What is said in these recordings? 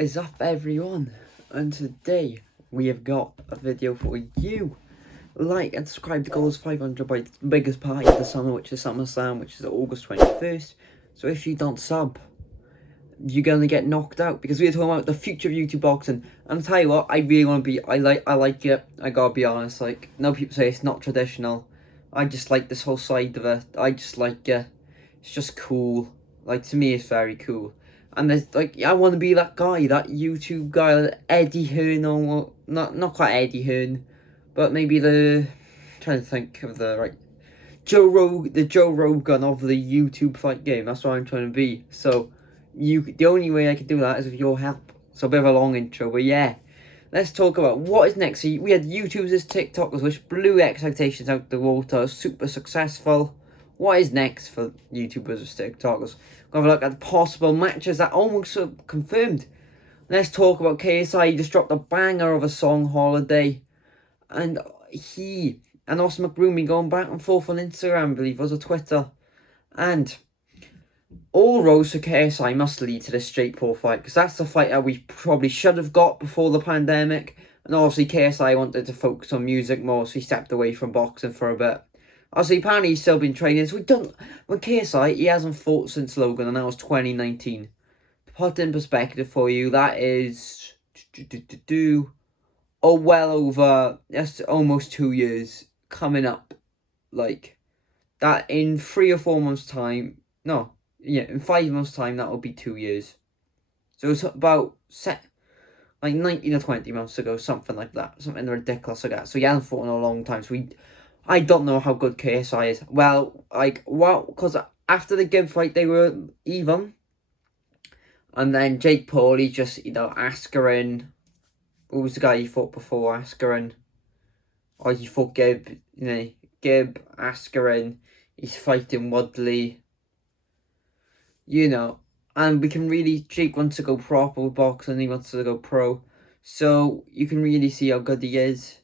What is up, everyone? And today we have got a video for you. Like and subscribe to goals 500 by the biggest party of the summer, which is SummerSlam, which is August 21st. So if you don't sub, you're gonna get knocked out, because we're talking about the future of YouTube boxing. And I'll tell you what, I really want to be. I like it. I gotta be honest. Like, no, people say it's not traditional. I just like this whole side of it. I just like it. It's just cool. Like, to me, it's very cool. And there's like, I want to be that guy, that YouTube guy, like Eddie Hearn, or not quite Eddie Hearn, but maybe I'm trying to think of the right Joe Rogan of the YouTube fight game. That's what I'm trying to be. So the only way I can do that is with your help. So a bit of a long intro, but yeah, let's talk about what is next. So we had YouTubers as TikTokers, which blew expectations out the water, super successful. What is next for YouTubers as TikTokers? We'll have a look at the possible matches that almost confirmed. Let's talk about KSI. He just dropped a banger of a song, Holiday. And he and Austin Mcbroom been going back and forth on Instagram, I believe, was a Twitter. And all roads to KSI must lead to this Jake Paul fight, because that's the fight that we probably should have got before the pandemic. And obviously KSI wanted to focus on music more, so he stepped away from boxing for a bit. Obviously, apparently he's still been training. So with KSI, he hasn't fought since Logan, and that was 2019. To put in perspective for you, that is well over, that's almost 2 years coming up. Like, that in 3 or 4 months' time, no, yeah, in 5 months' time, that will be 2 years. So it's about like 19 or 20 months ago, something like that, something ridiculous like that. So he hasn't fought in a long time. So I don't know how good KSI is. Well, because after the Gibb fight, they were even. And then Jake Paul, he just, Askren. Who was the guy he fought before Askren? Or he fought Gibb, Gibb, Askren. He's fighting Woodley. And we can really, Jake wants to go proper with boxing, he wants to go pro. So you can really see how good he is.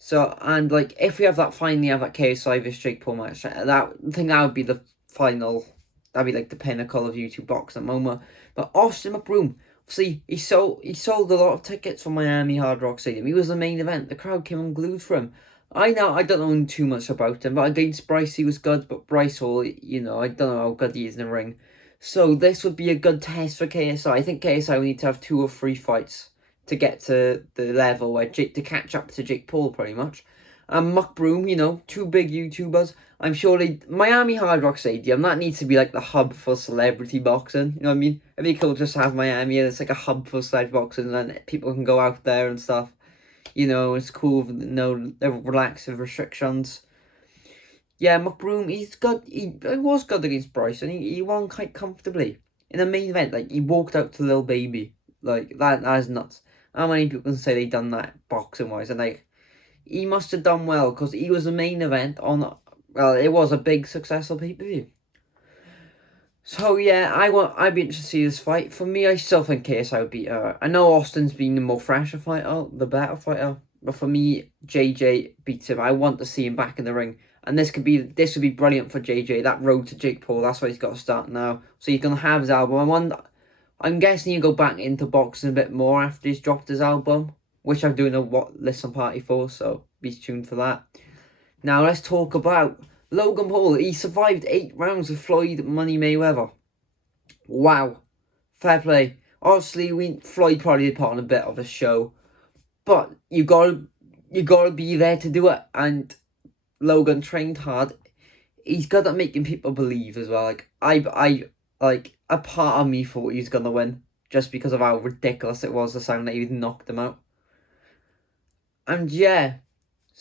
So, and like, if we finally have that KSI vs Jake Paul match, I think that would be the final. That'd be like the pinnacle of YouTube boxing at the moment. But Austin Mcbroom, see, he sold a lot of tickets for Miami Hard Rock Stadium. He was the main event. The crowd came unglued for him. I don't know too much about him, but against Bryce he was good. But Bryce Hall, I don't know how good he is in the ring. So this would be a good test for KSI. I think KSI will need to have 2 or 3 fights to get to the level where to catch up to Jake Paul, pretty much. And Mcbroom, 2 big YouTubers. I'm sure Miami Hard Rock Stadium, that needs to be like the hub for celebrity boxing. You know what I mean? It'd be cool just to have Miami, and it's like a hub for celebrity boxing, and then people can go out there and stuff. It's cool, relaxed with restrictions. Yeah, Mcbroom, he was good against Bryce, and he won quite comfortably. In the main event, like, he walked out to Lil Baby. Like, that is nuts. How many people can say they done that boxing-wise? And, like, he must have done well, because he was the main event on, well, it was a big, successful pay-per-view. So, yeah, I'd be interested to see this fight. For me, I still think KSI would beat her. I know Austin's been the more fresher fighter, the better fighter. But for me, JJ beats him. I want to see him back in the ring. And this would be brilliant for JJ. That road to Jake Paul, that's why he's got to start now. So he's going to have his album. I'm guessing he'll go back into boxing a bit more after he's dropped his album, which I'm doing a listen party for, so be tuned for that. Now let's talk about Logan Paul. He survived 8 rounds with Floyd Money Mayweather. Wow. Fair play. Obviously, Floyd probably put on a bit of a show, but you gotta be there to do it. And Logan trained hard. He's good at making people believe as well. Like, a part of me thought he was gonna win, just because of how ridiculous it was, the sound that he knocked him out. And yeah,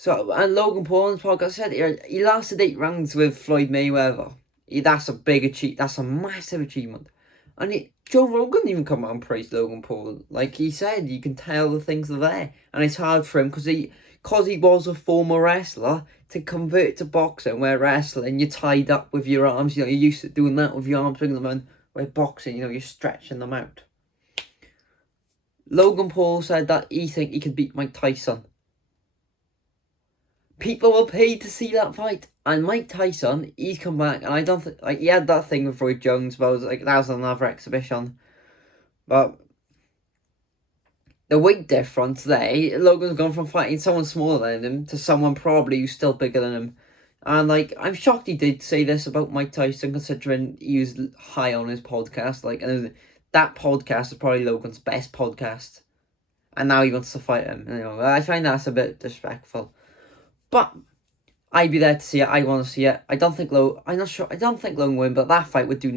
and Logan Paul on his podcast said he lasted 8 rounds with Floyd Mayweather. That's a big achievement. That's a massive achievement. And Joe Rogan even come out and praised Logan Paul. Like he said, you can tell the things are there, and it's hard for him because he was a former wrestler to convert to boxing, where wrestling you're tied up with your arms. You're used to doing that with your arms, bringing them in. Where boxing, you're stretching them out. Logan Paul said that he think he could beat Mike Tyson. People were paid to see that fight, and Mike Tyson, he's come back, and I don't think, like, he had that thing with Roy Jones, but I was like, that was another exhibition. But the weight difference there, Logan's gone from fighting someone smaller than him to someone probably who's still bigger than him. And, like, I'm shocked he did say this about Mike Tyson, considering he was high on his podcast. Like, and that podcast is probably Logan's best podcast. And now he wants to fight him. You know, I find that's a bit disrespectful. But I'd be there to see it. I want to see it. I don't think Logan will win, but that fight would do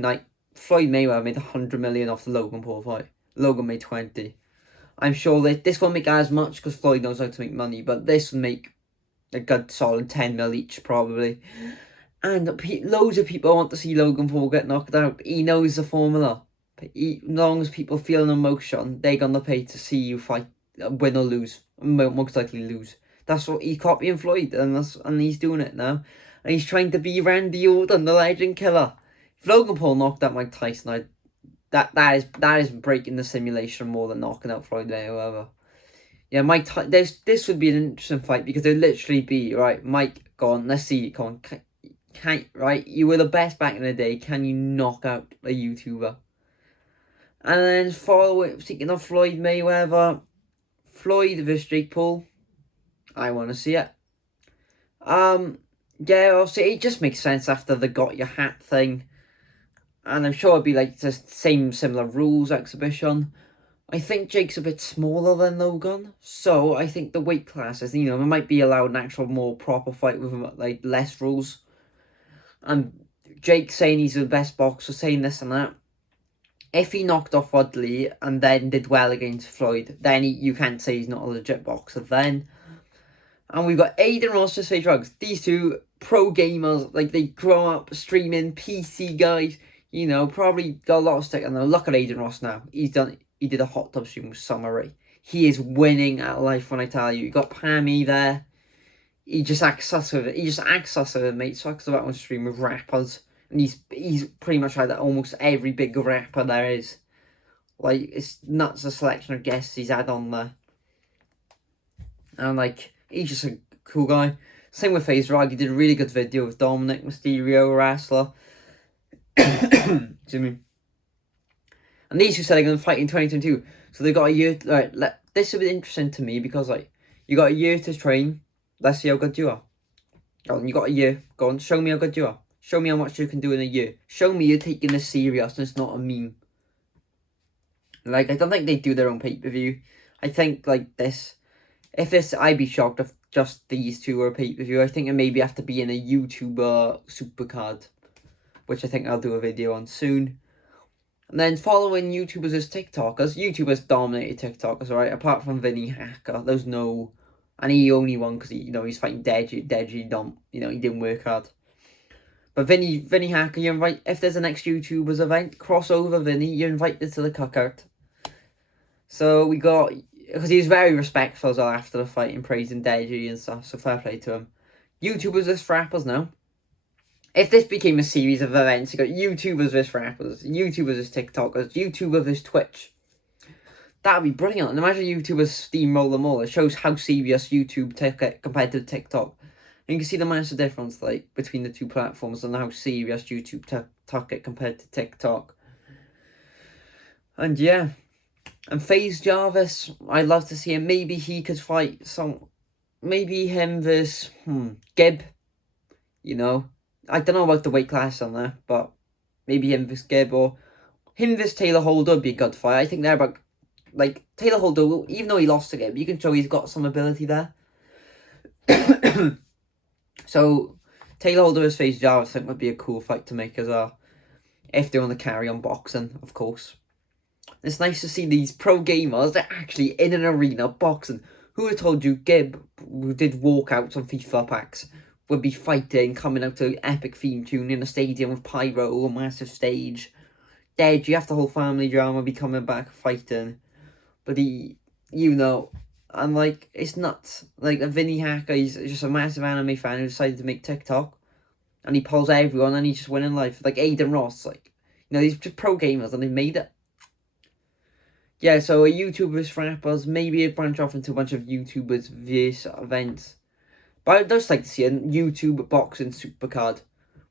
Floyd Mayweather made 100 million off the Logan Paul fight. Logan made 20. I'm sure that this won't make as much because Floyd knows how to make money, but this will make a good solid 10 mil each probably. And loads of people want to see Logan Paul get knocked out. He knows the formula. As long as people feel an emotion, they're gonna pay to see you fight, win or lose. Most likely lose. That's what he's copying Floyd, and he's doing it now. And he's trying to be Randy Orton, the legend killer. If Logan Paul knocked out Mike Tyson, that is breaking the simulation more than knocking out Floyd Mayweather. Yeah, this would be an interesting fight because it'd literally be, right, Mike, go on, let's see, come on, right, you were the best back in the day, can you knock out a YouTuber? And then speaking of Floyd Mayweather, Floyd vs Jake Paul, I want to see it. Yeah, obviously it just makes sense after the got your hat thing. And I'm sure it'd be like the similar rules exhibition. I think Jake's a bit smaller than Logan, so I think the weight classes, you know, it might be allowed an actual more proper fight with like less rules. And Jake saying he's the best boxer, saying this and that. If he knocked off Woodley and then did well against Floyd, then you can't say he's not a legit boxer then. And we've got Aiden Ross vs Face Drugs. These two pro gamers, like they grow up streaming, PC guys, you know, probably got a lot of stick. And look at Aiden Ross now. He did a hot tub stream with Summary. He is winning at life when I tell you. You got Pammy there. He just acts sus with it. He just acts sus with it, mate. Sucks about on stream with rappers. And he's pretty much like that almost every big rapper there is. Like, it's nuts the selection of guests he's had on there. And, like, he's just a cool guy. Same with FaZe Rag. He did a really good video with Dominic Mysterio, wrestler. Excuse me. And these two said they're going to fight in 2022. So they got a year. Right, this would be interesting to me because, like, you got a year to train. Let's see how good you are. Go on, you got a year. Go on, show me how good you are. Show me how much you can do in a year. Show me you're taking this serious and it's not a meme. Like, I don't think they do their own pay-per-view. I think, like, I'd be shocked if just these two were a pay-per-view. I think it maybe have to be in a YouTuber supercard, which I think I'll do a video on soon. And then following YouTubers as TikTokers. YouTubers dominated TikTokers, right? Apart from Vinny Hacker, there's no... And he only won because, he's fighting Deji. Deji, he didn't work hard. But Vinny Hacker, if there's a next YouTubers event, crossover Vinny, you're invited to the cookout. So we got, because he was very respectful as well after the fight and praising Deji and stuff, so fair play to him. YouTubers vs rappers now. If this became a series of events, you got YouTubers vs rappers, YouTubers vs TikTokers, YouTuber vs Twitch. That'd be brilliant. And imagine YouTubers steamroll them all. It shows how serious YouTube took it compared to TikTok. And you can see the massive difference, like, between the two platforms and how serious YouTube took it compared to TikTok. And yeah. And FaZe Jarvis, I'd love to see him. Maybe he could fight maybe him versus Gib. You know. I don't know about the weight class on there, but maybe him versus Gib or him versus Taylor Holder would be a good fight. I think they're about, like, Taylor Holder, even though he lost to Gib, you can show he's got some ability there. So, Taylor Holder versus FaZe Jarvis I think would be a cool fight to make as well. If they want to carry on boxing, of course. It's nice to see these pro gamers, they're actually in an arena boxing. Who would have told you Gib, who did walkouts on FIFA packs, would be fighting, coming out to an epic theme tune in a stadium with pyro, a massive stage. Dead, you have the whole family drama be coming back fighting. But and, like, it's nuts. Like, Vinny Hacker, he's just a massive anime fan who decided to make TikTok. And he pulls everyone and he's just winning life. Like, Aiden Ross, like, these just pro gamers and they made it. Yeah, so a YouTubers for rappers, maybe a branch off into a bunch of YouTubers versus events. But I'd just like to see a YouTube boxing supercard.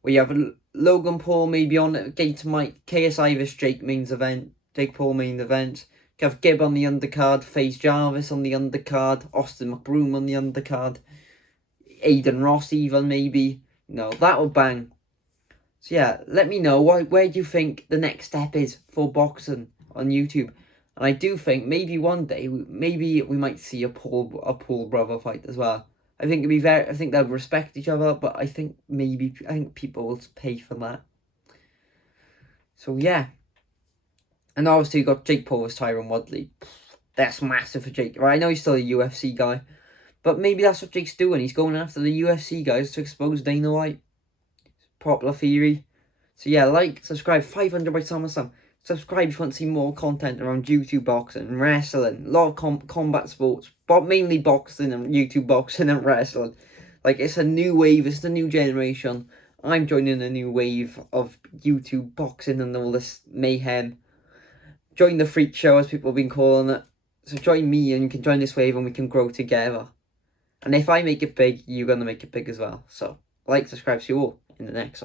Where you have Logan Paul maybe on against Mike, KSI vs Jake Paul main event. Have Gibb on the undercard, FaZe Jarvis on the undercard, Austin Mcbroom on the undercard, Aiden Ross even maybe. That would bang. So yeah, let me know where do you think the next step is for boxing on YouTube. And I do think maybe one day we might see a Paul brother fight as well. I think I think they'll respect each other, but I think people will pay for that. So yeah. And obviously you got Jake Paul vs Tyron Woodley. That's massive for Jake. Right? I know he's still a UFC guy, but maybe that's what Jake's doing. He's going after the UFC guys to expose Dana White. Popular theory. So yeah, like, subscribe, 500 by SummerSlam. Subscribe if you want to see more content around YouTube boxing, wrestling, a lot of combat sports, but mainly boxing and YouTube boxing and wrestling. Like, it's a new wave, it's the new generation. I'm joining a new wave of YouTube boxing and all this mayhem. Join the freak show, as people have been calling it. So join me and you can join this wave and we can grow together. And if I make it big, you're going to make it big as well. So, like, subscribe, see you all in the next one.